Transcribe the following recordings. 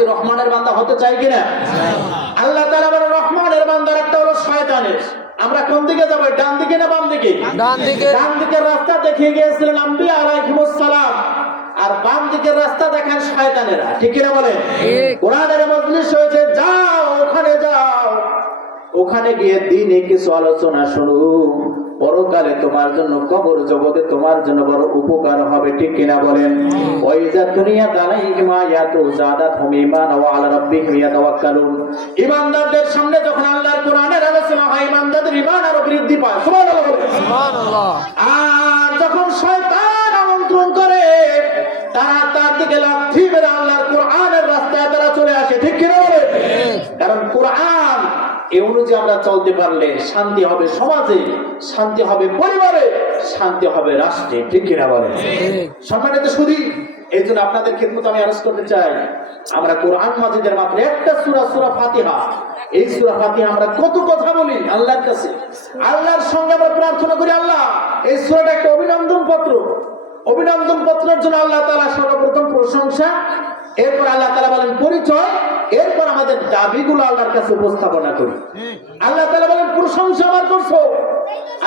কি রহমানের বান্দা হতে চাই কিনা? আল্লাহ তাআলা বলেন রহমানের বান্দার একটা হলো শয়তানের। আমরা কোন দিকে যাব, ডান দিকে না বাম দিকে? ডান দিকে। ডান দিকের রাস্তা দেখিয়ে গিয়েছিলেন আম্বিয়া আলাইহিমুস সালাম, আর বাম দিকের রাস্তা দেখান শয়তানেরা। ঠিক কিনা বলেন? কোরআনের মজলিস হয়েছে, যাও ওখানে যাও, ওখানে গিয়ে দিনে কিছু আলোচনা শুনো, পরকালে তোমার জন্য কবর জগতে তোমার জন্য বড় উপকার হবে। ঠিক কিনা বলেন? ওয়াইজা দুনিয়া দালাইহিম আয়াতু যাদাতহুম ঈমানা ওয়া আলা রাব্বিহিম ইয়াতাওয়াক্কালুন। ঈমানদারদের সামনে যখন আল্লাহর কোরআনের আলোচনা হয়, ঈমানদারদের ঈমান আরো বৃদ্ধি পায়। সুবহানাল্লাহ, সুবহানাল্লাহ। আর যখন শয়তান আমন্ত্রণ করে, তারা তার দিকে লাথি মেরে আল্লাহর কোরআনের রাস্তায় তারা চলে আসে। ঠিক কিনা বলেন? কারণ কোরআন এই অনুযায়ী আমরা চলতে পারলে শান্তি হবে সমাজে, শান্তি হবে পরিবারে, শান্তি হবে রাষ্ট্রে। ঠিক কিনা বলেন? সম্মানিত শুধু এই জন্য আপনাদের খেদমত আমি আরজ করতে চাই, আমরা কোরআন মাজিদের মাত্র একটা সূরা, সূরা ফাতিহা, এই সূরা ফাতিহা আমরা কত কথা বলি আল্লাহর কাছে, আল্লাহর সঙ্গে আমরা প্রার্থনা করি, আল্লাহ এই সূরাটা একটা অভিনন্দন পত্র, অভিনন্দন পত্রের জন্য আল্লাহ তাআলা সর্বপ্রথম প্রশংসা, এরপর আল্লাহ তাআলা বলেন পরিচয়, এরপর আমাদের দাবিগুলো আল্লাহর কাছে উপস্থাপনা করি। আল্লাহ তাআলা বলেন প্রশংসা আমার করছো,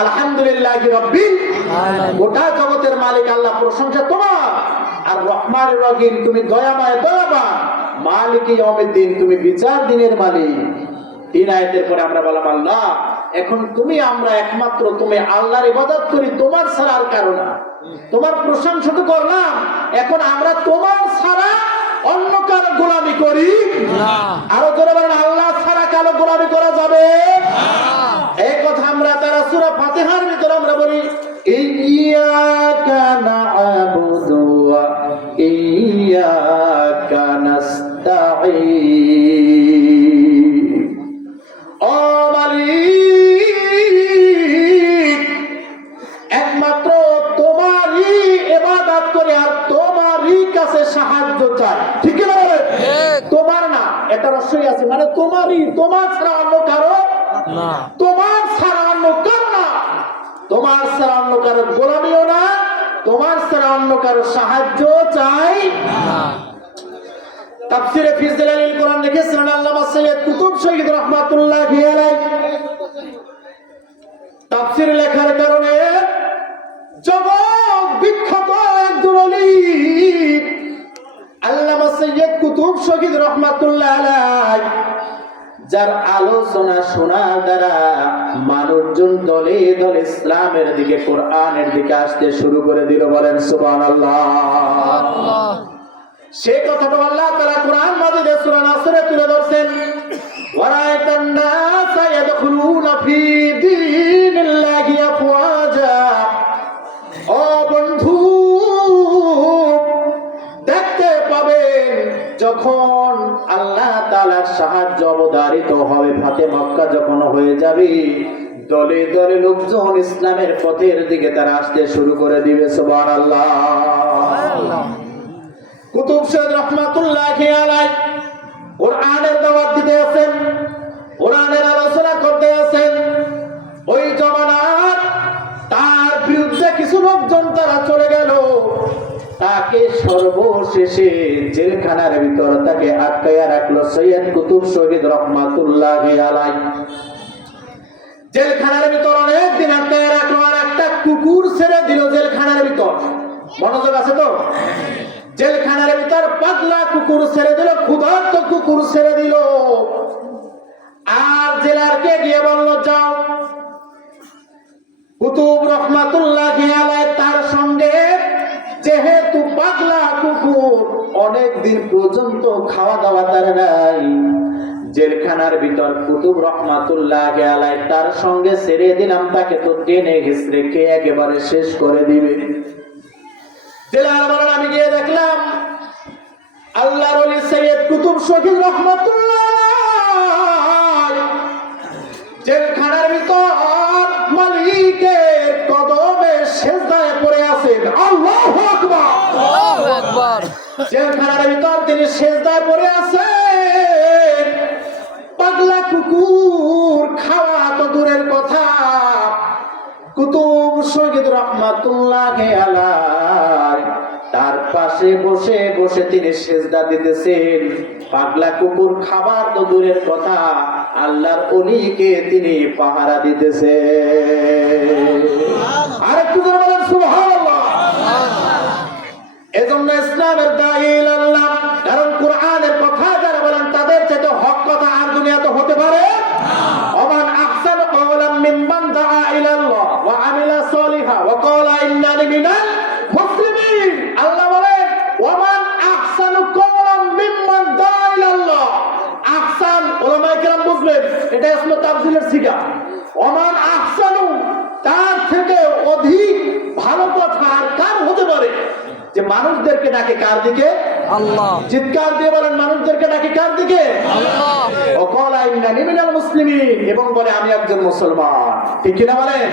আলহামদুলিল্লাহি রাব্বিল আলামিন, গোটা জগতের মালিক আল্লাহ, প্রশংসা তোমার। আর রহমানুর রহিম, তুমি দয়াময় দয়াবান, মালিক ইয়াউমিদ্দিন, তুমি বিচার দিনের মালিক। তিন আয়াতের পরে আমরা বললাম আল্লাহ এখন তুমি, আমরা একমাত্র তুমি আল্লাহর ইবাদত করি, তোমার ছাড়া আর কারো না। তোমার প্রশংসা তো করলাম, এখন আমরা তোমার ছাড়া অন্য কারো গোলামি করি না। আরো জোরে বলেন, আল্লাহ ছাড়া কারো গোলামি করা যাবে না। এই কথা আমরা তারা সূরা ফাতিহার ভিতরে আমরা বলি, ইয়্যাকা না'বুদু ওয়া ইয়্যাকা নাস্তাঈন। ও মালিক, একমাত্র তোমারই ইবাদত করে আর তোমারই কাছে সাহায্য চাই। ঠিক না? তোমার না, এটা রহস্যই আছে, মানে তোমারই, তোমার ছাড়া অন্য কারো না, তোমার ছাড়া অন্য কারো না, তোমার ছাড়া অন্য কারো গোলামিও না, তোমার ছাড়া অন্য কারো সাহায্য চাই না। তাফসীরে ফি জিলালিল কোরআন লিখেছেন আল্লামা সৈয়দ কুতুব শহীদ রাহমাতুল্লাহি আলাইহি। তাফসীর লেখার কারণে জগৎ বিখ্যাত একজন ওলি আল্লামা সৈয়দ কুতুব শহীদ রাহমাতুল্লাহি আলাইহি, যার আলোচনা শোনার দ্বারা মানুষজন দলে দলে ইসলামের দিকে, কোরআনের দিকে আসতে শুরু করে দিল। বলেন সুবহানাল্লাহ। সেই কথাটা আল্লাহ তাআলা কোরআন মাজিদে সূরা নাসরে তুলে ধরছেন, ওয়ারাআইতান নাসা ইয়াদখুলুনা ফি দীনিল্লাহি আফওয়াজা। ও বন্ধু, দেখতে পাবেন যখন আল্লাহ তাআলার সাহায্য অবধারিত হবে, ফাতে মক্কা যখন হয়ে যাবে, দলে দলে লোকজন ইসলামের পথের দিকে তারা আসতে শুরু করে দিবে। সুবহানাল্লাহ। কুতুব শহীদ রাহমাতুল্লাহি আলাইহি কোরআনের দাওয়াত দিতে আছেন, কোরআনের আলোচনা করতে আছেন। ওই জমানার তার বিরুদ্ধে কিছু লোকজন তারা চলে গেল, তাকে সর্বশেষে জেলখানার ভিতর তাকে আটকায়া রাখলো সৈয়দ কুতুব শহীদ রাহমাতুল্লাহি আলাইহি। জেলখানার ভিতর অনেকদিন আটকায়া রাখলো, আর একটা কুকুর ছেড়ে দিল জেলখানার ভিতর। মনোযোগ আছে তো? জেলখানার ভিতর পাগলা কুকুর ছেড়ে দিল, ক্ষুধার্ত কুকুর ছেড়ে দিল। আর জেলারকে গিয়ে বলল, যাও। কুতুব রাহমাতুল্লাহি আলাইহি তার সঙ্গে, যেহেতু পাগলা কুকুর অনেক দিন পর্যন্ত খাওয়া দাওয়া তার নাই, জেলখানার ভিতর কুতুব রাহমাতুল্লাহি আলাইহি তার সঙ্গে ছেড়ে দিলাম, তাকে তো টেনে হিঁচড়ে খেয়ে একেবারে শেষ করে দিবে। জেলার বলেন, আমি গিয়ে দেখলাম আল্লাহর ওলি সৈয়দ কুতুব শহীদ রাহমাতুল্লাহ জেলখানার ভিতর মালিকের কদমে সিজদায় পড়ে আছেন। আল্লাহু আকবার, আল্লাহু আকবার। জেলখানার ভিতর তিনি সিজদায় পড়ে আছেন। পাগলা কুকুর খাওয়া তো দূরের কথা, কুতুব শহীদ রাহমাতুল্লাহি আলাইহি তার পাশে বসে বসে তিনি সিজদা দিতেছেন। পাগলা কুকুর খাবার তো দূরের কথা, আল্লাহর ওলিকে তিনি পাহারা দিতেছে। আরেকটু জোরে বলেন সুবহানাল্লাহ। এজন্য ইসলামের দায়ী আল্লাহ, কারণ কোরআনের কথা যারা বলেন তাদের চাইতে হক কথা আর দুনিয়াতে হতে পারে ওমান আহসানু কাওলাম মিম্মান দাআ ইলাল্লাহ ওয়া আমিলা সলিহা ওয়া ক্বালা ইন্নানি মিনাল মুসলিমিন। আল্লাহ বলেন ওমান আহসানু কাওলাম মিম্মান দাআ ইলাল্লাহ। আহসান উলামায়ে কেরাম বুঝবেন, এটা আসলে তাফসীরের সিগা। ওমান আহসানু, তার থেকে অধিক ভালো কথা আর কার হতে পারে? যে মানুষদেরকে ডাকে কার দিকে? আল্লাহ। চিৎকার দিয়ে বলেন, মানুষদেরকে ডাকে কার দিকে? আল্লাহ। ওয়া ক্বালা ইন্নানি মিনাল মুসলিমিন, এবং বলে আমি একজন মুসলমান। ঠিক কিনা বলেন?